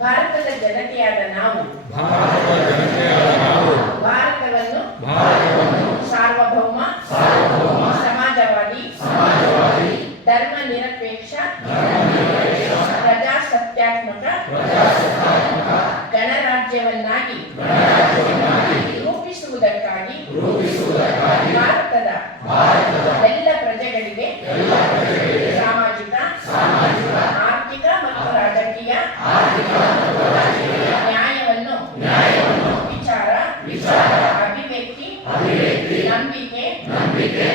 ಭಾರತದ ಜನತೆಯಾದ ನಾವು ಭಾರತದ ಭಾರತವನ್ನು ಸಾರ್ವಭೌಮ, ಸಮಾಜವಾದಿ, ಧರ್ಮ ನಿರಪೇಕ್ಷ ಪ್ರಜಾಸತ್ಯಾತ್ಮಕ ಗಣರಾಜ್ಯವನ್ನಾಗಿ ರೂಪಿಸುವುದಕ್ಕಾಗಿ ಭಾರತದ ಎಲ್ಲ ಪ್ರಜೆಗಳಿಗೆ ಆರ್ಥಿಕ ಮತ್ತು ರಾಜಕೀಯ ನ್ಯಾಯವನ್ನು ವಿಚಾರ ಅಭಿವ್ಯಕ್ತಿ ನಂಬಿಕೆ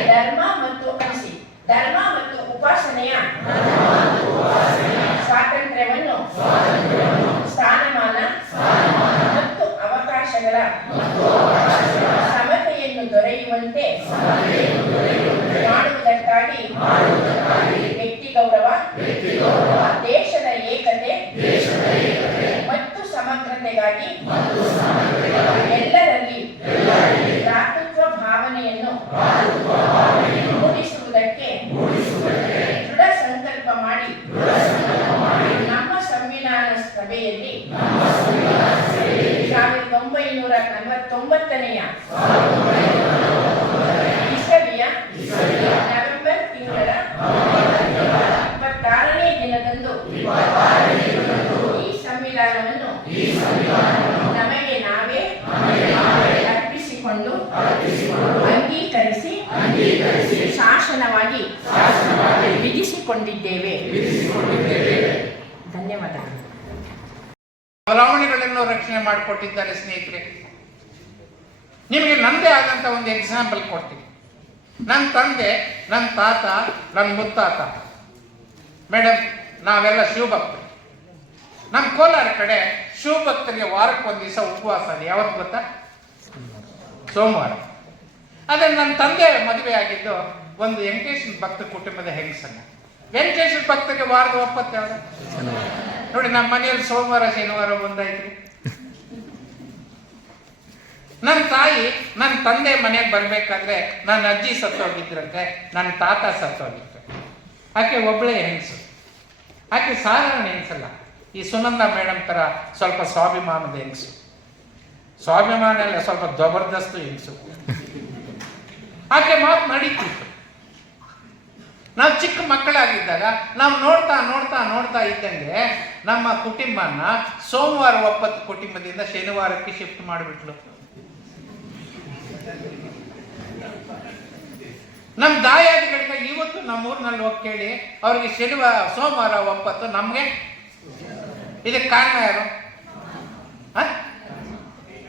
ಧರ್ಮ ಮತ್ತು ಅಹಿಂಸೆ ಧರ್ಮ ಮತ್ತು ಉಪಾಸನೆಯ ಸ್ವಾತಂತ್ರ್ಯವನ್ನು ಸ್ಥಾನಮಾನ ಮತ್ತು ಅವಕಾಶಗಳ ಸಮತೆಯನ್ನು ದೊರೆಯುವಂತೆ ಮಾಡುವುದಕ್ಕಾಗಿ ವ್ಯಕ್ತಿ ಗೌರವ ದೇಶದ ಏಕತೆ ಮತ್ತು ಸಮಗ್ರತೆಗಾಗಿ ಎಲ್ಲರಲ್ಲಿ ಭ್ರಾತೃತ್ವ ಭಾವನೆಯನ್ನು ಮೂಡಿಸುವುದಕ್ಕೆ ದೃಢ ಸಂಕಲ್ಪ ಮಾಡಿ ನಮ್ಮ ಸಂವಿಧಾನ ಸಭೆಯಲ್ಲಿ ಸಾವಿರದ ಒಂಬೈನೂರ ನಲವತ್ತೊಂಬತ್ತನೆಯ ಇಸವಿಯ ನವೆಂಬರ್ ತಿಂಗಳ ಇಪ್ಪತ್ತಾರನೇ ದಿನದಂದು ಈ ಸಂವಿಧಾನವನ್ನು ನಮಗೆ ನಾವೇ ಅರ್ಪಿಸಿಕೊಂಡು ಅಂಗೀಕರಿಸಿ ಶಾಸನವಾಗಿ ವಿಧಿಸಿಕೊಂಡಿದ್ದೇವೆ ಧನ್ಯವಾದಗಳು. ಬದಲಾವಣೆಗಳನ್ನು ರಕ್ಷಣೆ ಮಾಡಿಕೊಟ್ಟಿದ್ದಾರೆ ಸ್ನೇಹಿತರೆ. ನಿಮಗೆ ನಂದೇ ಆದಂಥ ಒಂದು ಎಕ್ಸಾಂಪಲ್ ಕೊಡ್ತೀನಿ. ನನ್ನ ತಂದೆ ನನ್ನ ತಾತ ನನ್ನ ಮುತ್ತಾತ. ಮೇಡಮ್ ನಾವೆಲ್ಲ ಶಿವಭಕ್ತರು. ನಮ್ಮ ಕೋಲಾರ ಕಡೆ ಶಿವಭಕ್ತರಿಗೆ ವಾರಕ್ಕೆ ಒಂದು ದಿವಸ ಉಪವಾಸ ಅದು ಯಾವತ್ತು ಗೊತ್ತಾ? ಸೋಮವಾರ. ಅದೇ ನನ್ನ ತಂದೆ ಮದುವೆ ಆಗಿದ್ದು ಒಂದು ವೆಂಕಟೇಶ್ ಭಕ್ತ ಕುಟುಂಬದ ಹೆಂಗಸನ್ನ. ವೆಂಕಟೇಶ್ವರ ಭಕ್ತರಿಗೆ ವಾರದ ಒಪ್ಪತ್ತು ನೋಡಿ, ನಮ್ಮ ಮನೆಯಲ್ಲಿ ಸೋಮವಾರ, ಶನಿವಾರ ಬಂದಾಯ್ತು ನನ್ನ ತಾಯಿ ನನ್ನ ತಂದೆ ಮನೆಗೆ ಬರ್ಬೇಕಾದ್ರೆ ನನ್ನ ಅಜ್ಜಿ ಸತ್ತೋಗಿದ್ರಂತೆ, ನನ್ನ ತಾತ ಸತ್ತೋಗಿದ್ರು. ಆಕೆ ಒಬ್ಬಳೇ ಹೆಂಗಸು. ಆಕೆ ಸಾಧಾರಣ ಹೆಂಗಸಲ್ಲ. ಈ ಸುನಂದ ಮೇಡಮ್ ತರ ಸ್ವಲ್ಪ ಸ್ವಾಭಿಮಾನದ ಹೆಂಗಸು. ಸ್ವಾಭಿಮಾನ ಎಲ್ಲ ಸ್ವಲ್ಪ ಜಬರ್ದಸ್ತು ಹೆಂಗಸು. ಆಕೆ ಮಾತು ನಡೀತಿತ್ತು. ನಾವು ಚಿಕ್ಕ ಮಕ್ಕಳಾಗಿದ್ದಾಗ ನಾವು ನೋಡ್ತಾ ನೋಡ್ತಾ ನೋಡ್ತಾ ಇದ್ದಂಗೆ ನಮ್ಮ ಕುಟುಂಬನ ಸೋಮವಾರ ಒಪ್ಪತ್ತು ಕುಟುಂಬದಿಂದ ಶನಿವಾರಕ್ಕೆ ಶಿಫ್ಟ್ ಮಾಡಿಬಿಟ್ಲು. ನಮ್ಮ ದಾಯಾದಿಗಳಿಗೆ ಇವತ್ತು ನಮ್ಮ ಊರಿನಲ್ಲಿ ಹೋಗಿ ಕೇಳಿ ಅವ್ರಿಗೆ ಶನಿವಾರ ಸೋಮವಾರ ಒಪ್ಪತ್ತು ನಮಗೆ? ಇದಕ್ಕೆ ಕಾರಣ ಯಾರು?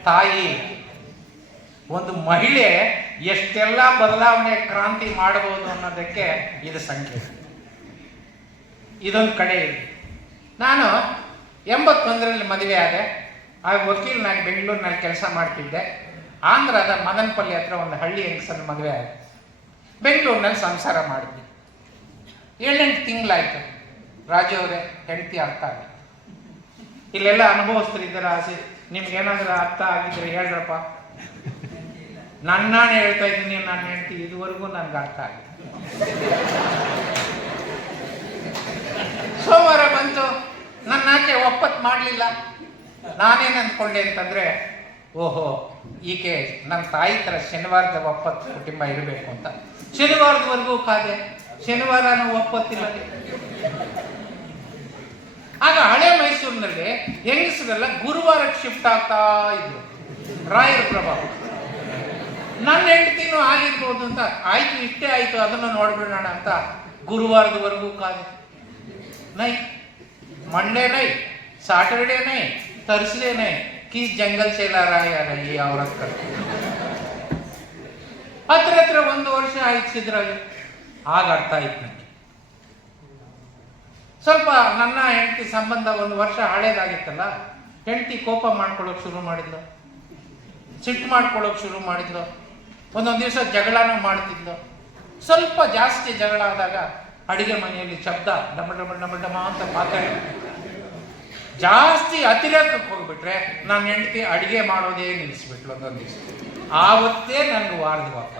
ತಾಯಿ. ಒಂದು ಮಹಿಳೆ ಎಷ್ಟೆಲ್ಲ ಬದಲಾವಣೆ ಕ್ರಾಂತಿ ಮಾಡಬಹುದು ಅನ್ನೋದಕ್ಕೆ ಇದು ಸಂಕೇತ. ಇದೊಂದು ಕಡೆ ಇದೆ. ನಾನು ಎಂಬತ್ತೊಂದರಲ್ಲಿ ಮದುವೆ ಆದೆ. ಆಗ ನಾನು ಬೆಂಗಳೂರಿನಲ್ಲಿ ಕೆಲಸ ಮಾಡ್ತಿದ್ದೆ. ಆಂಧ್ರದ ಮದನಪಲ್ಲಿ ಹತ್ರ ಒಂದು ಹಳ್ಳಿ ಹೆಂಗಸನ್ನು ಮದುವೆ ಆಯಿತು ಬೆಂಗಳೂರಿನಲ್ಲಿ ಸಂಸಾರ ಮಾಡಿದ್ವಿ. ಏಳೆಂಟು ತಿಂಗಳಾಯ್ತು. ರಾಜು ಅವರೇ ಹೆಂಡತಿ ಅರ್ಥ ಆಗಿ ಇಲ್ಲೆಲ್ಲ ಇದ್ದರೆ, ಆಸೆ. ಏನಾದರೂ ಅರ್ಥ ಆಗಿದ್ರೆ ಹೇಳ್ರಪ್ಪ. ನನ್ನಾನೇ ಹೇಳ್ತಾ ಇದ್ದೀನಿ ನಾನು ಹೆಂಡತಿ ಇದುವರೆಗೂ ನನ್ಗೆ ಅರ್ಥ ಆಗಿದೆ ಸೋಮವಾರ ಬಂತು ನನ್ನ ಆಕೆ ಒಪ್ಪತ್ತು ಮಾಡಲಿಲ್ಲ? ನಾನೇನು ಅಂದ್ಕೊಂಡೆ ಅಂತಂದ್ರೆ, ಓಹೋ, ಈಕೆ ನನ್ನ ತಾಯಿ ಥರ ಶನಿವಾರದ ಒಪ್ಪತ್ತು ಕುಟುಂಬ ಇರಬೇಕು ಅಂತ. ಶನಿವಾರದವರೆಗೂ ಕಾದೆ, ಶನಿವಾರನೂ ಒಪ್ಪತ್ತಿಲ್ಲ. ಆಗ ಹಳೆ ಮೈಸೂರಿನಲ್ಲಿ ಹೆಂಗಸರೆಲ್ಲ ಗುರುವಾರಕ್ಕೆ ಶಿಫ್ಟ್ ಆಗ್ತಾ ಇದ್ರು. ರಾಯರ ಪ್ರಭಾವ. ನನ್ನ ಹೆಂಡತಿನೂ ಆಗಿರ್ಬೋದು ಅಂತ. ಆಯ್ತು ಇಷ್ಟೇ ಆಯ್ತು, ಅದನ್ನು ನೋಡ್ಬಿಡೋಣ ಅಂತ ಗುರುವಾರದವರೆಗೂ ಕಾದೆ. ನೈ ಮಂಡೇ ನೈ ಸಾಟರ್ಡೇ ನೈ ಥರ್ಸ್ಡೇ ನೈ, ಕೀ ಜಂಗಲ್ ಸೇಲಾರಾಯ ರಾಯ ರಹಿ ಅವ್ರ ಹತ್ರ ಹತ್ರ ಒಂದು ವರ್ಷ ಆಯ್ತು ಸಿದ್ರಾಜು ಆಗ ಅರ್ಥ ಆಯ್ತು ನನಗೆ ಸ್ವಲ್ಪ ನನ್ನ ಹೆಂಡತಿ ಸಂಬಂಧ ಒಂದು ವರ್ಷ ಹಳೇದಾಗಿತ್ತಲ್ಲ, ಹೆಂಡತಿ ಕೋಪ ಮಾಡ್ಕೊಳ್ಳೋಕೆ ಶುರು ಮಾಡಿದ್ಲು. ಸಿಟ್ಟು ಮಾಡ್ಕೊಳ್ಳೋಕೆ ಶುರು ಮಾಡಿದ್ಲು. ಒಂದೊಂದು ದಿವಸ ಜಗಳನೂ ಮಾಡ್ತಿದ್ಲು. ಸ್ವಲ್ಪ ಜಾಸ್ತಿ ಜಗಳ ಆದಾಗ ಅಡಿಗೆ ಮನೆಯಲ್ಲಿ ಶಬ್ದ, ಡಮ ಡಮ ಡಮ ಡಮ ಅಂತ ಪಾತ್ರೆ ಜಾಸ್ತಿ ಅತಿರೇಕಕ್ಕೆ ಹೋಗ್ಬಿಟ್ರೆ ನನ್ನ ಹೆಂಡತಿ ಅಡಿಗೆ ಮಾಡೋದೇ ನಿಲ್ಲಿಸ್ಬಿಟ್ಲು ಒಂದೊಂದು ದಿವಸ. ಆವತ್ತೇ ನನಗೆ ವಾರದ ವಾಪ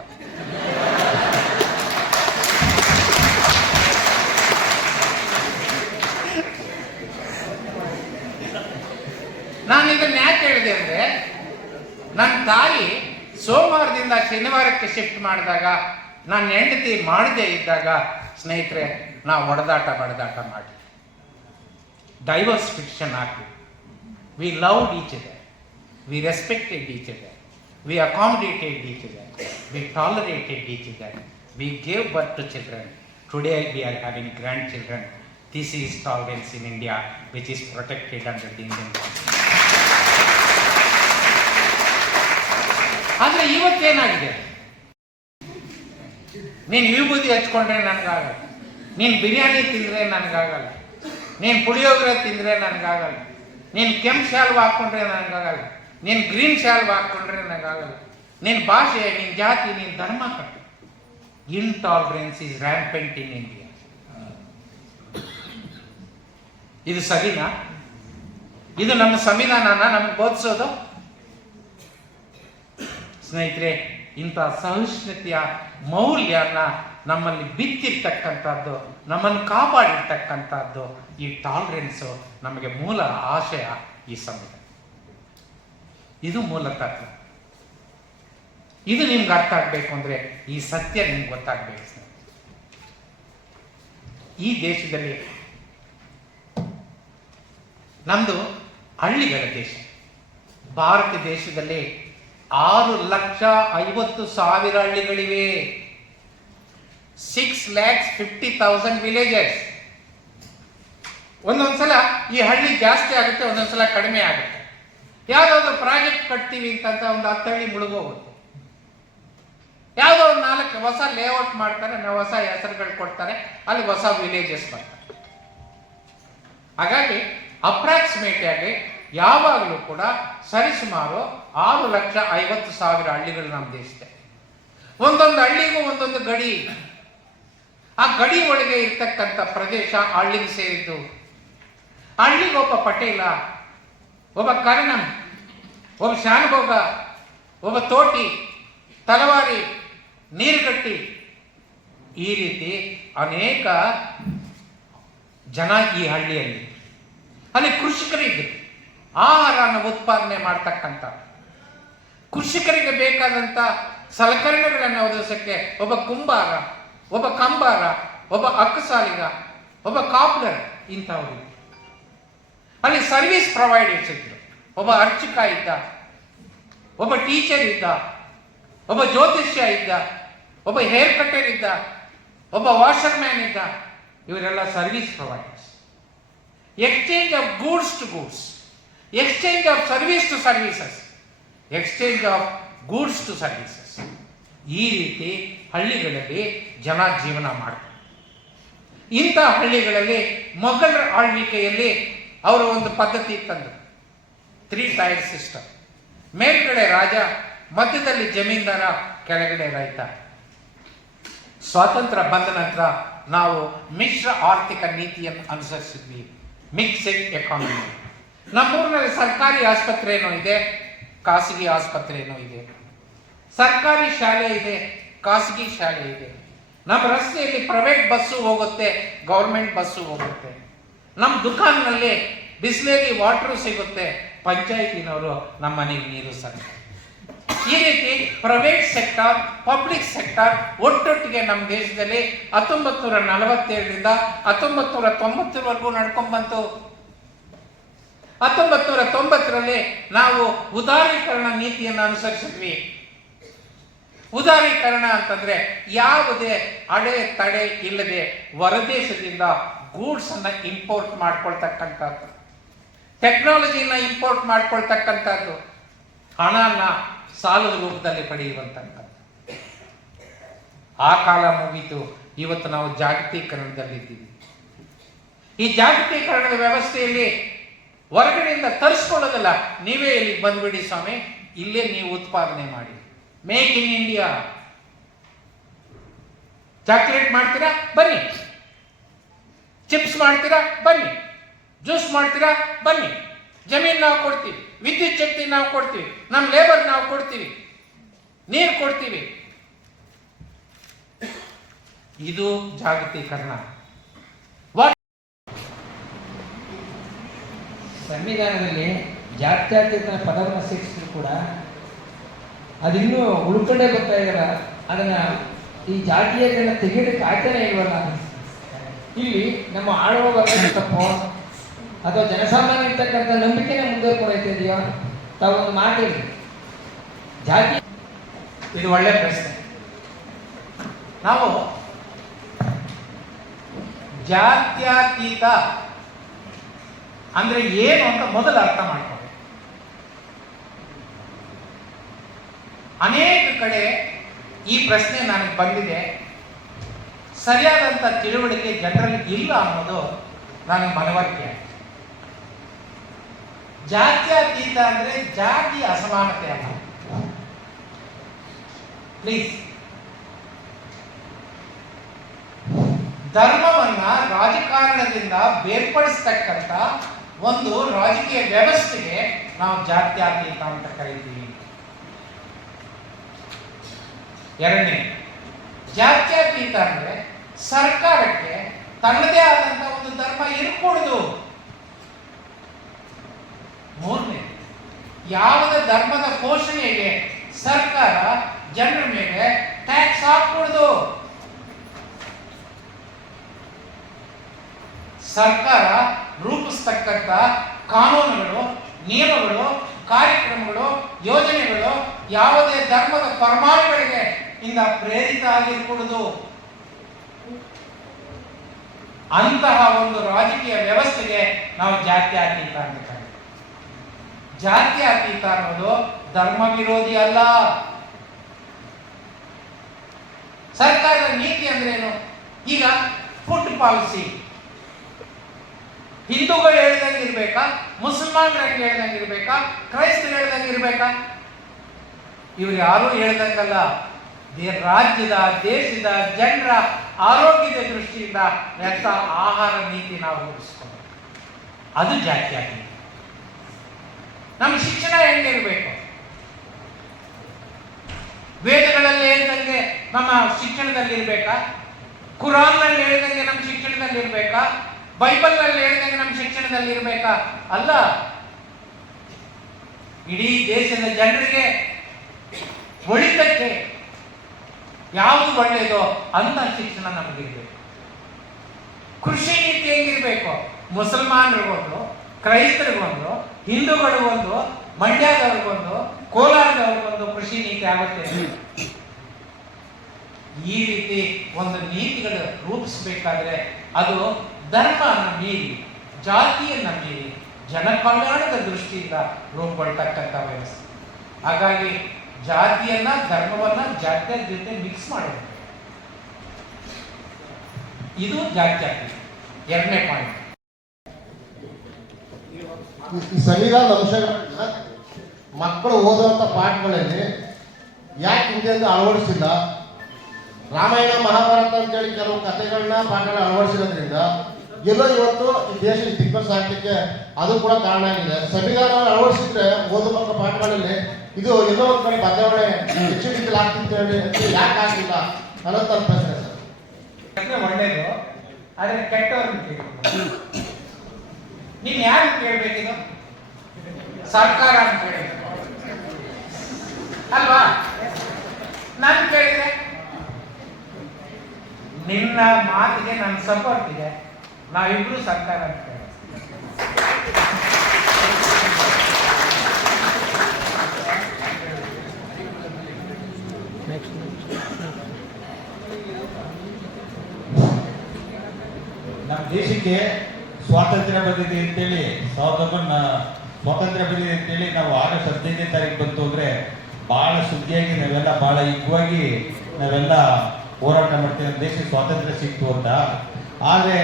ನಾನು ಇದನ್ನ ಯಾಕೆ ಹೇಳಿದೆ ಅಂದ್ರೆ ನನ್ನ ತಾಯಿ ಸೋಮವಾರದಿಂದ ಶನಿವಾರಕ್ಕೆ ಶಿಫ್ಟ್ ಮಾಡಿದಾಗ ನನ್ನ ಹೆಂಡತಿ ಮಾಡದೇ ಇದ್ದಾಗ, ಸ್ನೇಹಿತರೆ, ನಾವು ಹೊಡೆದಾಟ ಬಡದಾಟ ಮಾಡಿ. ಡೈವರ್ಸ್ ಫಿಕ್ಷನ್ ಹಾಕಿ ವಿ ಲವ್ ಈಚ್ ಇದೆ ವಿ ರೆಸ್ಪೆಕ್ಟೆಡ್ ಈಚ್ ಇದೆ ವಿ ಅಕಾಮಿಡೇಟೆಡ್ ಈಚ್ ಇದೆ ವಿ ಟಾಲರೇಟೆಡ್ ಈಚ್ ಇದೆ we gave birth to children today we are having grandchildren this is tolerance in India which is protected under the Indian ಆದರೆ ಇವತ್ತೇನಾಗಿದೆ? ನೀನು ವಿಭೂತಿ ಹಚ್ಕೊಂಡ್ರೆ ನನಗಾಗಲ್ಲ. ನೀನು ಬಿರಿಯಾನಿ ತಿಂದರೆ ನನಗಾಗಲ್ಲ. ನೀನು ಪುಳಿಯೋಗರೆ ತಿಂದರೆ ನನಗಾಗಲ್ಲ. ನೀನು ಕೆಂಪು ಶಾಲ್ವ ಹಾಕ್ಕೊಂಡ್ರೆ ನನಗಾಗಲ್ಲ. ನೀನು ಗ್ರೀನ್ ಶಾಲ್ವ ಹಾಕ್ಕೊಂಡ್ರೆ ನನಗಾಗಲ್ಲ. ನಿನ್ನ ಭಾಷೆ ನಿನ್ನ ಜಾತಿ ನಿನ್ನ ಧರ್ಮ ಕಟ್ಟು. Intolerance is rampant in India ಇದು ಸರಿನಾ? ಇದು ನಮ್ಮ ಸಂವಿಧಾನನ ನಮ್ಗೆ ಬೋಧಿಸೋದು? ಸ್ನೇಹಿತರೆ ಇಂಥ ಸಹಿಷ್ಣುತೆಯ ಮೌಲ್ಯನ ನಮ್ಮಲ್ಲಿ ಬಿತ್ತಿರ್ತಕ್ಕಂಥದ್ದು, ನಮ್ಮನ್ನು ಕಾಪಾಡಿರ್ತಕ್ಕಂಥದ್ದು ಈ ಟಾಲರೆನ್ಸು ನಮಗೆ ಮೂಲ ಆಶಯ ಈ ಸಂವಿಧಾನ ಇದು ಮೂಲ ತತ್ವ. ಇದು ನಿಮ್ಗೆ ಅರ್ಥ ಆಗಬೇಕು ಅಂದ್ರೆ ಈ ಸತ್ಯ ನಿಮ್ಗೆ ಗೊತ್ತಾಗಬೇಕು ಈ ದೇಶದಲ್ಲಿ ನಮ್ದು ಹಳ್ಳಿಗಳ ದೇಶ. ಭಾರತ ದೇಶದಲ್ಲಿ ಆರು ಲಕ್ಷ ಐವತ್ತು ಸಾವಿರ ಹಳ್ಳಿಗಳಿವೆ. Six lakhs fifty thousand villages ಒಂದೊಂದ್ಸಲ ಈ ಹಳ್ಳಿ ಜಾಸ್ತಿ ಆಗುತ್ತೆ, ಒಂದೊಂದ್ಸಲ ಕಡಿಮೆ ಆಗುತ್ತೆ. ಯಾವುದಾದ್ರು ಪ್ರಾಜೆಕ್ಟ್ ಕಟ್ತೀವಿ ಅಂತ ಒಂದು ಹತ್ತು ಹಳ್ಳಿ ಮುಳುಗೋಗುತ್ತೆ. ಯಾವುದೋ ಒಂದು ನಾಲ್ಕು ಹೊಸ ಲೇಔಟ್ ಮಾಡ್ತಾರೆ ಹೊಸ ಹೆಸರುಗಳು ಕೊಡ್ತಾರೆ, ಅಲ್ಲಿ ಹೊಸ ವಿಲೇಜಸ್ ಬರ್ತಾರೆ. ಹಾಗಾಗಿ ಅಪ್ರಾಕ್ಸಿಮೇಟ್ ಆಗಿ ಯಾವಾಗಲೂ ಕೂಡ ಸರಿಸುಮಾರು ಆರು ಲಕ್ಷ ಐವತ್ತು ಸಾವಿರ ಹಳ್ಳಿಗಳು ನಮ್ಮ ದೇಶದಲ್ಲಿ ಒಂದೊಂದು ಹಳ್ಳಿಗೂ ಒಂದೊಂದು ಗಡಿ. ಆ ಗಡಿ ಒಳಗೆ ಇರ್ತಕ್ಕಂಥ ಪ್ರದೇಶ ಹಳ್ಳಿಗೆ ಸೇರಿದ್ದು. ಹಳ್ಳಿಗೊಬ್ಬ ಪಟೇಲ, ಒಬ್ಬ ಕರ್ಣಂ, ಒಬ್ಬ ಶಾನುಭೋಗ, ಒಬ್ಬ ತೋಟಿ, ತಲವಾರಿ, ನೀರುಗಟ್ಟಿ. ಈ ರೀತಿ ಅನೇಕ ಜನ ಈ ಹಳ್ಳಿಯಲ್ಲಿ. ಅಲ್ಲಿ ಕೃಷಿಕರಿದ್ದರು ಆಹಾರನ ಉತ್ಪಾದನೆ ಮಾಡ್ತಕ್ಕಂಥ ಕೃಷಿಕರಿಗೆ ಬೇಕಾದಂಥ ಸಲಕರಣೆಗಳನ್ನು ಒದಗಿಸೋಕ್ಕೆ ಒಬ್ಬ ಕುಂಬಾರ, ಒಬ್ಬ ಕಂಬಾರ, ಒಬ್ಬ ಅಕ್ಕಸಾಲಿಗ, ಒಬ್ಬ ಕಾಪ್ಲರ್ ಇಂಥವರು. ಅಲ್ಲಿ ಸರ್ವಿಸ್ ಪ್ರೊವೈಡರ್ಸ್ ಇದ್ರು. ಒಬ್ಬ ಅರ್ಚಕ ಇದ್ದ, ಒಬ್ಬ ಟೀಚರ್ ಇದ್ದ, ಒಬ್ಬ ಜ್ಯೋತಿಷ್ಯ ಇದ್ದ, ಒಬ್ಬ ಹೇರ್ ಕಟ್ಟರ್ ಇದ್ದ, ಒಬ್ಬ ವಾಷರ್ ಮ್ಯಾನ್ ಇದ್ದ. ಇವರೆಲ್ಲ service providers. Exchange of goods to goods exchange of service to services exchange of goods to services ಈ ರೀತಿ ಹಳ್ಳಿಗಳಲ್ಲಿ ಜನ ಜೀವನ ಮಾಡ್ತಾರೆ. ಇಂಥ ಹಳ್ಳಿಗಳಲ್ಲಿ ಮೊಘಲರ ಆಳ್ವಿಕೆಯಲ್ಲಿ ಅವರು ಒಂದು ಪದ್ಧತಿ ತಂದರು. ತ್ರೀ ಟೈರ್ ಸಿಸ್ಟಮ್ ಮೇಲ್ಗಡೆ ರಾಜ, ಮಧ್ಯದಲ್ಲಿ ಜಮೀನ್ದಾರ, ಕೆಳಗಡೆ ರೈತ. ಸ್ವಾತಂತ್ರ್ಯ ಬಂದ ನಂತರ ನಾವು ಮಿಶ್ರ ಆರ್ಥಿಕ ನೀತಿಯನ್ನು ಅನುಸರಿಸಿದ್ವಿ. ಮಿಕ್ಸೆಡ್ ಎಕಾನಮಿ ನಮ್ಮೂರಿನಲ್ಲಿ ಸರ್ಕಾರಿ ಆಸ್ಪತ್ರೆ ಏನೋ ಇದೆ. ಖಾಸಗಿ ಆಸ್ಪತ್ರೆನೂ ಇದೆ. ಸರ್ಕಾರಿ ಶಾಲೆ ಇದೆ, ಖಾಸಗಿ ಶಾಲೆ ಇದೆ. ನಮ್ಮ ರಸ್ತೆಯಲ್ಲಿ ಪ್ರೈವೇಟ್ ಬಸ್ಸು ಹೋಗುತ್ತೆ ಗೌರ್ಮೆಂಟ್ ಬಸ್ಸು ಹೋಗುತ್ತೆ. ನಮ್ಮ ದುಕಾನ್ನಲ್ಲಿ ಬಿಸ್ಲೇರಿ ವಾಟರ್ ಸಿಗುತ್ತೆ, ಪಂಚಾಯತಿನವರು ನಮ್ಮ ಮನೆಗೆ ನೀರು ಸರ್ ಈ ರೀತಿ ಪ್ರೈವೇಟ್ ಸೆಕ್ಟರ್ ಪಬ್ಲಿಕ್ ಸೆಕ್ಟರ್ ಒಟ್ಟೊಟ್ಟಿಗೆ ನಮ್ಮ ದೇಶದಲ್ಲಿ ಹತ್ತೊಂಬತ್ತು ನೂರ ನಲವತ್ತೇಳರಿಂದ ಹತ್ತೊಂಬತ್ತು ನೂರ ತೊಂಬತ್ತರವರೆಗೂ ನಡ್ಕೊಂಡ್ ಬಂತು. ಹತ್ತೊಂಬತ್ತು ನೂರ ತೊಂಬತ್ತರಲ್ಲಿ ನಾವು ಉದಾರೀಕರಣ ನೀತಿಯನ್ನು ಅನುಸರಿಸಿದ್ವಿ. ಉದಾರೀಕರಣ ಅಂತಂದ್ರೆ ಯಾವುದೇ ಅಡೆ ತಡೆ ಇಲ್ಲದೆ ಹೊರದೇಶದಿಂದ ಗೂಡ್ಸ್ ಅನ್ನ ಇಂಪೋರ್ಟ್ ಮಾಡ್ಕೊಳ್ತಕ್ಕಂಥದ್ದು. ಟೆಕ್ನಾಲಜಿನ ಇಂಪೋರ್ಟ್ ಮಾಡ್ಕೊಳ್ತಕ್ಕಂಥದ್ದು. ಹಣನ ಸಾಲದ ರೂಪದಲ್ಲಿ ಪಡೆಯುವಂತಕ್ಕಂಥದ್ದು. ಆ ಕಾಲ ಮುಗೀತು ಇವತ್ತು ನಾವು ಜಾಗತೀಕರಣದಲ್ಲಿದ್ದೀವಿ. ಈ ಜಾಗತೀಕರಣದ ವ್ಯವಸ್ಥೆಯಲ್ಲಿ ಹೊರಗಡೆಯಿಂದ ತರಿಸ್ಕೊಳ್ಳೋದಲ್ಲ, ನೀವೇ ಇಲ್ಲಿಗೆ ಬಂದ್ಬಿಡಿ ಸ್ವಾಮಿ, ಇಲ್ಲೇ ನೀವು ಉತ್ಪಾದನೆ ಮಾಡಿ. ಮೇಕ್ ಇನ್ ಇಂಡಿಯಾ ಚಾಕ್ಲೇಟ್ ಮಾಡ್ತೀರಾ? ಬನ್ನಿ. ಚಿಪ್ಸ್ ಮಾಡ್ತೀರಾ? ಬನ್ನಿ. ಜ್ಯೂಸ್ ಮಾಡ್ತೀರಾ? ಬನ್ನಿ. ಜಮೀನು ನಾವು ಕೊಡ್ತೀವಿ, ವಿದ್ಯುತ್ ಶಕ್ತಿ ನಾವು ಕೊಡ್ತೀವಿ ನಮ್ಮ ಲೇಬರ್ ನಾವು ಕೊಡ್ತೀವಿ, ನೀರು ಕೊಡ್ತೀವಿ. ಇದು ಜಾಗತೀಕರಣ. ಸಂವಿಧಾನದಲ್ಲಿ ಜಾತ್ಯಾತೀತ ಪದವನ್ನು ಸೇರಿಸಿದ್ರು ಕೂಡ ಅದಿನ್ನೂ ಉಳ್ಕೊಂಡೇ ಬರ್ತಾ ಇದೆಯಲ್ಲ ಅದನ್ನ ಈ ಜಾತೀಯತೆಯನ್ನು ತೆಗೆಯೋದಕ್ಕೆ ಆಯ್ತಾನೆ ಇಲ್ವಲ್ಲ? ಇಲ್ಲಿ ನಮ್ಮ ಆಳುವ ವರ್ಗದ ತಪ್ಪು. ಅಥವಾ ಜನಸಾಮಾನ್ಯ ಇರ್ತಕ್ಕಂಥ ನಂಬಿಕೆನೇ ಮುಂದುವರ್ಕೊಂಡು ಇದೆಯೋ? ತಾವೊಂದು ಮಾತು ಹೇಳಿ. ಜಾತಿ ಇದು ಒಳ್ಳೆ ಪ್ರಶ್ನೆ. ನಾವು ಜಾತ್ಯತೀತ ಅಂದ್ರೆ ಏನು ಅಂತ ಮೊದಲು ಅರ್ಥ ಮಾಡ್ಕೊಳ್ಳಿ. ಅನೇಕ ಕಡೆ ಈ ಪ್ರಶ್ನೆ ನನಗೆ ಬಂದಿದೆ. ಸರಿಯಾದಂಥ ತಿಳುವಳಿಕೆ ಜನರಲ್ಲಿ ಇಲ್ಲ ಅನ್ನೋದು ನನಗೆ ಮನವರಿಕೆ ಆಯ್ತು. ಜಾತ್ಯತೀತ ಅಂದ್ರೆ ಜಾತಿ ಅಸಮಾನತೆ ಅಲ್ಲ. ಪ್ಲೀಸ್ ಧರ್ಮವನ್ನ ರಾಜಕಾರಣದಿಂದ ಬೇರ್ಪಡಿಸ್ತಕ್ಕಂಥ ಒಂದು ರಾಜಕೀಯ ವ್ಯವಸ್ಥೆಗೆ ನಾವು ಜಾತ್ಯತೀತ ಅಂತ ಕರಿತೀವಿ. ಎರಡನೇ ಜಾತ್ಯಾತೀತ ಅಂದ್ರೆ ಸರ್ಕಾರಕ್ಕೆ ತನ್ನದೇ ಆದಂತ ಒಂದು ಧರ್ಮ ಇರಕೂಡದು. ಮೂರನೇ, ಯಾವುದೇ ಧರ್ಮದ ಪೋಷಣೆಗೆ ಸರ್ಕಾರ ಜನರ ಮೇಲೆ ಟ್ಯಾಕ್ಸ್ ಹಾಕೂಡದು ಸರ್ಕಾರ ರೂಪಿಸ್ತಕ್ಕಂಥ ಕಾನೂನುಗಳು, ನಿಯಮಗಳು, ಕಾರ್ಯಕ್ರಮಗಳು, ಯೋಜನೆಗಳು ಯಾವುದೇ ಧರ್ಮದ ಪರಮಾಣುಗಳಿಗೆ ಇಂದ ಪ್ರೇರಿತ ಆಗಿರಕೂಡದು ಅಂತಹ ಒಂದು ರಾಜಕೀಯ ವ್ಯವಸ್ಥೆಗೆ ನಾವು ಜಾತ್ಯತೀತ ಅಂತ ಜಾತಿ ಅತೀತ ಅನ್ನೋದು ಧರ್ಮ ವಿರೋಧಿ ಅಲ್ಲ. ಸರ್ಕಾರದ ನೀತಿ ಅಂದ್ರೆ ಏನು? ಈಗ ಫುಡ್ ಪಾಲಿಸಿ ಹಿಂದೂಗಳು ಹೇಳ್ದಂಗೆ ಇರ್ಬೇಕಾ? ಮುಸಲ್ಮಾನರು ಹೇಳ್ದಂಗೆ ಇರ್ಬೇಕಾ? ಕ್ರೈಸ್ತರು ಹೇಳ್ದಂಗೆ ಇರ್ಬೇಕಾ? ಇವ್ರು ಯಾರೂ ಹೇಳ್ದಂಗಲ್ಲ. ರಾಜ್ಯದ, ದೇಶದ ಜನರ ಆರೋಗ್ಯದ ದೃಷ್ಟಿಯಿಂದ ವ್ಯಕ್ತ ಆಹಾರ ನೀತಿ ನಾವು ರೂಪಿಸ್ಕೋಬೇಕು ಅದು ಜಾತ್ಯತೀತ ನಮ್ಮ ಶಿಕ್ಷಣ ಹೆಂಗಿರ್ಬೇಕು? ವೇದಗಳಲ್ಲಿ ಹೇಳ್ದಂಗೆ ನಮ್ಮ ಶಿಕ್ಷಣದಲ್ಲಿ ಇರ್ಬೇಕಾ ಕುರಾನ್ನಲ್ಲಿ ಹೇಳ್ದಂಗೆ ನಮ್ಮ ಶಿಕ್ಷಣದಲ್ಲಿ ಇರ್ಬೇಕಾ ಬೈಬಲ್ನಲ್ಲಿ ಹೇಳಿದಂಗೆ ನಮ್ಮ ಶಿಕ್ಷಣದಲ್ಲಿ ಇರಬೇಕಾ? ಅಲ್ಲ. ಇಡೀ ದೇಶದ ಜನರಿಗೆ ಒಳಿತಕ್ಕೆ ಯಾವುದು ಒಳ್ಳೆಯದೋ ಅಂತ ಶಿಕ್ಷಣ ನಮಗಿರ್ಬೇಕು ಕೃಷಿ ನೀತಿ ಹೆಂಗಿರ್ಬೇಕು? ಮುಸಲ್ಮಾನರಿಗೊಂದು, ಕ್ರೈಸ್ತರಿಗೊಂದು, ಹಿಂದೂಗಳಿಗೊಂದು, ಮಂಡ್ಯದವ್ರಿಗೊಂದು, ಕೋಲಾರದವ್ರಿಗೊಂದು ಕೃಷಿ ನೀತಿ ಆಗುತ್ತೆ. ಈ ರೀತಿ ಒಂದು ನೀತಿಗಳು ರೂಪಿಸಬೇಕಾದ್ರೆ ಅದು ಧರ್ಮನ ಮೀರಿ, ಜಾತಿಯನ್ನ ಮೀರಿ, ಜನಕಲ್ಯಾಣದ ದೃಷ್ಟಿಯಿಂದ ರೂಪುಗೊಳ್ತಕ್ಕಂಥ ವ್ಯವಸ್ಥೆ. ಹಾಗಾಗಿ ಜಾತಿಯನ್ನ, ಧರ್ಮವನ್ನ ಜಾತ್ಯ ಜೊತೆ ಮಿಕ್ಸ್ ಮಾಡಬೇಕು ಇದು ಜಾತ್ಯತೀತ ಎರಡನೇ ಪಾಯಿಂಟ್ ಈ ಅಂಶಗಳನ್ನ ಮಕ್ಕಳು ಓದುವಂಥ ಪಾಠಗಳಲ್ಲಿ ಯಾಕೆ ಹಿಂದೆ ಅಳವಡಿಸಿಲ್ಲ? ರಾಮಾಯಣ, ಮಹಾಭಾರತ ಅಂತೇಳಿ ಕೆಲವು ಕಥೆಗಳನ್ನ ಪಾಠಗಳನ್ನ ಅಳವಡಿಸಿರೋದ್ರಿಂದ ಎಲ್ಲೋ ಇವತ್ತು ಈ ದೇಶ ದಿಗ್ಬಸ್ ಆಗ್ಲಿಕ್ಕೆ ಅದು ಕೂಡ ಕಾರಣ ಆಗಿದೆ ಸಂವಿಧಾನವನ್ನು ಅಳವಡಿಸಿದ್ರೆ ಓದು ಮಕ್ಕಳ ಪಾಠಗಳಲ್ಲಿ ಇದು ಎಲ್ಲೋ ಒಂದು ಕಡೆ ಬದಲಾವಣೆ ಹೆಚ್ಚು ರೀತಿಯಲ್ಲಿ ಹೇಳಿ ಯಾಕೆ ಆಗಿಲ್ಲ ಅನ್ನೋದು ನನ್ನ ಪ್ರಶ್ನೆ ಸರ್. ಒಳ್ಳೇದು, ಆದ್ರೆ ಕೆಟ್ಟವ್ರನ್ನ ಕೇಳಬೇಕು. ನೀನ್ ಯಾರು ಸರ್ಕಾರ ಅಂತ ಕೇಳಬೇಕು. ಅಲ್ವಾ? ನಾನು ಕೇಳಿದೆ. ನಿನ್ನ ಮಾತಿಗೆ ನನ್ನ ಸಪೋರ್ಟ್ ಇದೆ. ನಾವಿಬ್ರು ಸರ್ಕಾರ. ನಮ್ಮ ದೇಶಕ್ಕೆ ಸ್ವಾತಂತ್ರ್ಯ ಬಂದಿದೆ ಅಂತೇಳಿ, ಸಾವಿರದ ಒಂಬೈನೂರ ಸ್ವಾತಂತ್ರ್ಯ ಬಂದಿದೆ ಅಂತೇಳಿ ನಾವು ಆಗಸ್ಟ್ ಹದಿನೈದನೇ ತಾರೀಕು ಬಂತು ಅಂದ್ರೆ ಬಹಳ ಸುದ್ದಿಯಾಗಿ ನಾವೆಲ್ಲ ಬಹಳ ಇಗ್ವಾಗಿ ನಾವೆಲ್ಲ ಹೋರಾಟ ಮಾಡ್ತೀವಿ ದೇಶಕ್ಕೆ ಸ್ವಾತಂತ್ರ್ಯ ಸಿಕ್ತು ಅಂತ ಆದ್ರೆ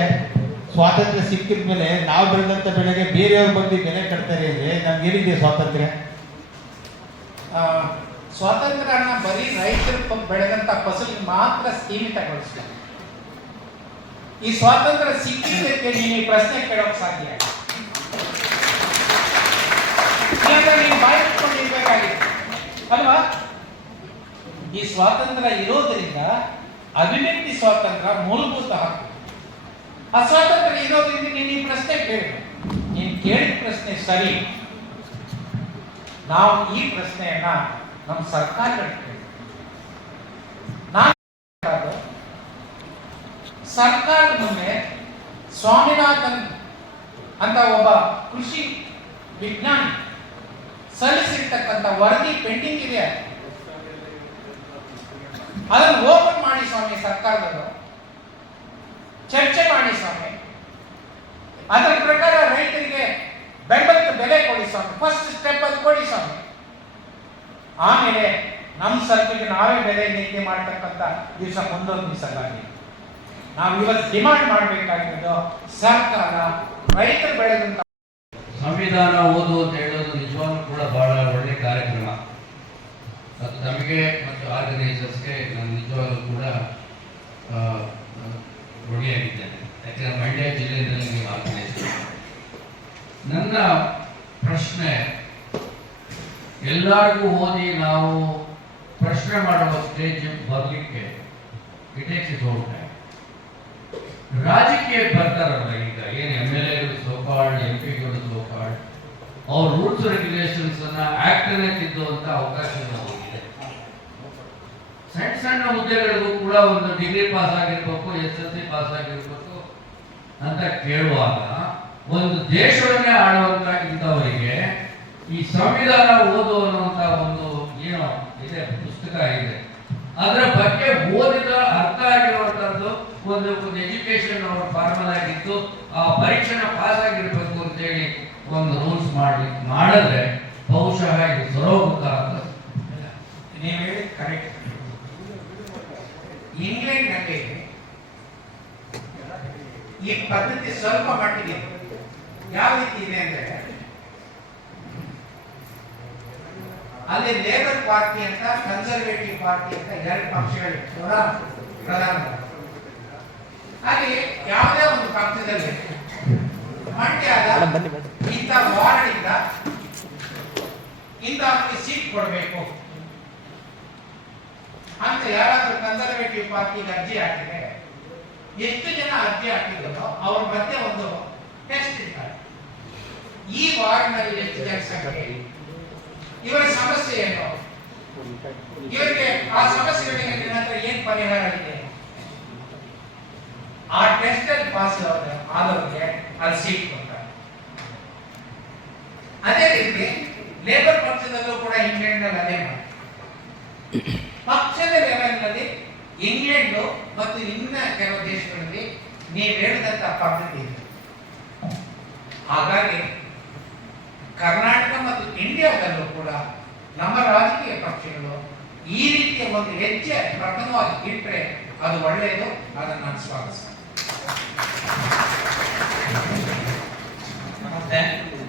ಸ್ವಾತಂತ್ರ್ಯ ಸಿಕ್ಕಿದ ಮೇಲೆ ನಾವು ಬೆಳೆದಂತ ಬೆಳೆಗೆ ಬೇರೆಯವ್ರು ಬಂದು ಬೆಲೆ ಕಟ್ತಾರೆ ಅಂದ್ರೆ ನಮ್ಗೆ ಏನಿದೆ ಸ್ವಾತಂತ್ರ್ಯ? ಸ್ವಾತಂತ್ರ್ಯನ ಬರೀ ರೈತರು ಬೆಳೆದಂಥ ಫಸಲಿಗೆ ಮಾತ್ರ ಸೀಮಿತಗೊಳಿಸ್ತಾರೆ ಈ ಸ್ವಾತಂತ್ರ್ಯ ಸಿಕ್ಕಿದ್ದಕ್ಕೆ ನೀನು ಈ ಪ್ರಶ್ನೆ ಕೇಳೋಕೆ ಸಾಧ್ಯ ಅಲ್ವಾ? ಈ ಸ್ವಾತಂತ್ರ್ಯ ಇರೋದ್ರಿಂದ ಅಭಿವ್ಯಕ್ತಿ ಸ್ವಾತಂತ್ರ್ಯ ಮೂಲಭೂತ ಹಕ್ಕು. ಆ ಸ್ವಾತಂತ್ರ್ಯ ಇರೋದ್ರಿಂದ ನೀನು ಈ ಪ್ರಶ್ನೆ ಕೇಳಿದ ನೀನು ಕೇಳಿದ ಪ್ರಶ್ನೆ ಸರಿ. ನಾವು ಈ ಪ್ರಶ್ನೆಯನ್ನ ನಮ್ಮ ಸರ್ಕಾರ. ನಾನು ಸರ್ಕಾರದ ಮುಂದೆ ಸ್ವಾಮಿನಾಥನ್ ಅಂತ ಒಬ್ಬ ಕೃಷಿ ವಿಜ್ಞಾನಿ ಸಲ್ಲಿಸಿರ್ತಕ್ಕಂಥ ವರದಿ ಪೆಂಡಿಂಗ್ ಇದೆ. ಅದನ್ನು ಓಪನ್ ಮಾಡಿ ಸ್ವಾಮಿ ಸರ್ಕಾರದವರು. ಚರ್ಚೆ ಮಾಡಿ ಅದರ ಪ್ರಕಾರ ರೈತರಿಗೆ ಬೆಂಬಲಿತ ಬೆಲೆ ಕೊಡಿ ಸ್ವಾಮಿ. ಫಸ್ಟ್ ಸ್ಟೆಪ್ ಅದು ಕೊಡಿ ಸ್ವಾಮಿ. ಆಮೇಲೆ ನಮ್ಮ ಸರ್ಕಿಗೆ ನಾವೇ ಬೆಲೆ ನೀತಿ ಮಾಡ್ತಕ್ಕಂಥ ದಿವಸ ಮುಂದೊಂದು ದಿವಸಗಾಗಿ ನಾವು ಇವತ್ತು ಡಿಮಾಂಡ್ ಮಾಡಬೇಕಾಗಿರೋದು ಸರ್ಕಾರ ರೈತರು ಬೆಳೆದಂತ ಸಂವಿಧಾನ ಓದು ಅಂತ ಹೇಳೋದು ನಿಜವಾಗ್ಲೂ ಕೂಡ ಬಹಳ ಒಳ್ಳೆ ಕಾರ್ಯಕ್ರಮ. ಅದು ನಮಗೆ ಮತ್ತು ಆರ್ಗನೈಸರ್ಸ್ಗೆ ನಾನು ನಿಜವಾಗ್ಲೂ ಕೂಡ ಋಣಿಯಾಗಿದ್ದೇನೆ ಯಾಕೆಂದ್ರೆ ಮಂಡ್ಯ ಆರ್ಗನೈಸ್ ಪ್ರಶ್ನೆ. ಎಲ್ಲರಿಗೂ ಓದಿ ನಾವು ಪ್ರಶ್ನೆ ಮಾಡುವ ಸ್ಟೇಜ್ ಬರಲಿಕ್ಕೆ ಇಟ್ ರಾಜಕೀಯ ಬರ್ತಾರಲ್ಲ ಈಗ, ಏನು ಎಂ ಎಲ್ ಎಗಳು ಸೋಕಾಳ್ ಎಂ ಪಿಗಳು ಸೋಕಾಳ್ ಅವ್ರ ರೂಲ್ಸ್ ರೆಗ್ಯುಲೇಷನ್ಸ್ ಅನ್ನ ಆಕ್ಟ್ ಅನ್ನೇ ತಿದ್ದುವಂತ ಅವಕಾಶ ಹೋಗಿದೆ. ಸಣ್ಣ ಸಣ್ಣ ಹುದ್ದೆಗಳಿಗೂ ಕೂಡ ಒಂದು ಡಿಗ್ರಿ ಪಾಸ್ ಆಗಿರ್ಬೇಕು ಎಸ್ ಎಲ್ ಸಿ ಪಾಸ್ ಆಗಿರ್ಬೇಕು ಅಂತ ಕೇಳುವಾಗ ಒಂದು ದೇಶವನ್ನೇ ಆಳುವಂತ ಇಂಥವರಿಗೆ ಈ ಸಂವಿಧಾನ ಓದು ಅನ್ನುವಂತ ಒಂದು ಏನೋ ಇದೆ, ಪುಸ್ತಕ ಇದೆ. ಅದರ ಬಗ್ಗೆ ಓದಿದ ಅರ್ಥ ಆಗಿರುವಂತದ್ದು ಒಂದು ಒಂದು ಎಜುಕೇಶನ್ ಅವ್ರ ಫಾರ್ಮಲ್ ಆಗಿತ್ತು. ಆ ಪರೀಕ್ಷೆನ ಪಾಸ್ ಆಗಿರ್ಬೇಕು ಅಂತೇಳಿ ಒಂದು ರೂಲ್ಸ್ ಮಾಡಿ ಮಾಡಿದ್ರೆ ಬಹುಶಃ ಇದು ಸರೋಗುತ್ತ ಅಂತ ಕರೆಕ್ಟ್ ಇಂಗ್ಲೆಂಡ್ನಲ್ಲಿ ಈ ಪದ್ಧತಿ ಸ್ವಲ್ಪ ಮಟ್ಟಿಗೆ ಯಾವ ರೀತಿ ಇದೆ ಅಂದ್ರೆ ಅಲ್ಲಿ ಲೇಬರ್ ಪಾರ್ಟಿ ಅಂತ ಕನ್ಸರ್ವೇಟಿವ್ ಪಾರ್ಟಿ ಅಂತ ಎರಡು ಪಕ್ಷಗಳಿವೆ ಪ್ರಧಾನ ಹಾಗೆ ಯಾವುದೇ ಒಂದು ಪಕ್ಷದಲ್ಲಿ ಮಂಡ್ಯದ ಇಂಥ ವಾರ್ಡಿಂದ ಇಂಥವನಿಗೆ ಸೀಟ್ ಕೊಡಬೇಕು. ಅಂತ ಯಾರಾದ್ರೂ ಕನ್ಸರ್ವೇಟಿವ್ ಪಾರ್ಟಿಗೆ ಅರ್ಜಿ ಹಾಕಿದ್ರೆ ಎಷ್ಟು ಜನ ಅರ್ಜಿ ಹಾಕಿದ್ರು ಅವ್ರ ಮಧ್ಯೆ ಒಂದು ಟೆಸ್ಟ್ ಇರ್ತಾರೆ ಈ ವಾರ್ಡ್ನಲ್ಲಿ ಎಷ್ಟು ಇವರ ಸಮಸ್ಯೆ ಏನು? ಇವರಿಗೆ ಆ ಸಮಸ್ಯೆಗಳಿಗೆ ನಿನ್ನ ಹತ್ರ ಏನ್ ಪರಿಹಾರ ಇದೆ? ಆ ಟೆಸ್ಟ್ ಅಲ್ಲಿ ಪಾಸ್ ಆದವ್ರಿಗೆ ಅಲ್ಲಿ ಸೀಟ್ ಕೊಡ್ತಾರೆ ಅದೇ ರೀತಿ ಲೇಬರ್ ಪಕ್ಷದಲ್ಲೂ ಕೂಡ ಇಂಗ್ಲೆಂಡ್ ಅಲ್ಲಿ ಅದೇ ಮಾಡಿ ಪಕ್ಷದ ಲೆವೆಲ್ನಲ್ಲಿ ಇಂಗ್ಲೆಂಡ್ ಮತ್ತು ಇನ್ನ ಕೆಲವು ದೇಶಗಳಲ್ಲಿ ನೀವು ಹೇಳಿದಂತ ಪದ್ಧತಿ ಇದೆ. ಹಾಗಾಗಿ ಕರ್ನಾಟಕ ಮತ್ತು ಇಂಡಿಯಾದಲ್ಲೂ ಕೂಡ ನಮ್ಮ ರಾಜಕೀಯ ಪಕ್ಷಗಳು ಈ ರೀತಿಯ ಒಂದು ಹೆಜ್ಜೆ ಪ್ರಥಮವಾಗಿ ಇಟ್ಟರೆ ಅದು ಒಳ್ಳೆಯದು ಅದನ್ನು ನಾನು ಸ್ವಾಗತಿಸ್ತೇನೆ.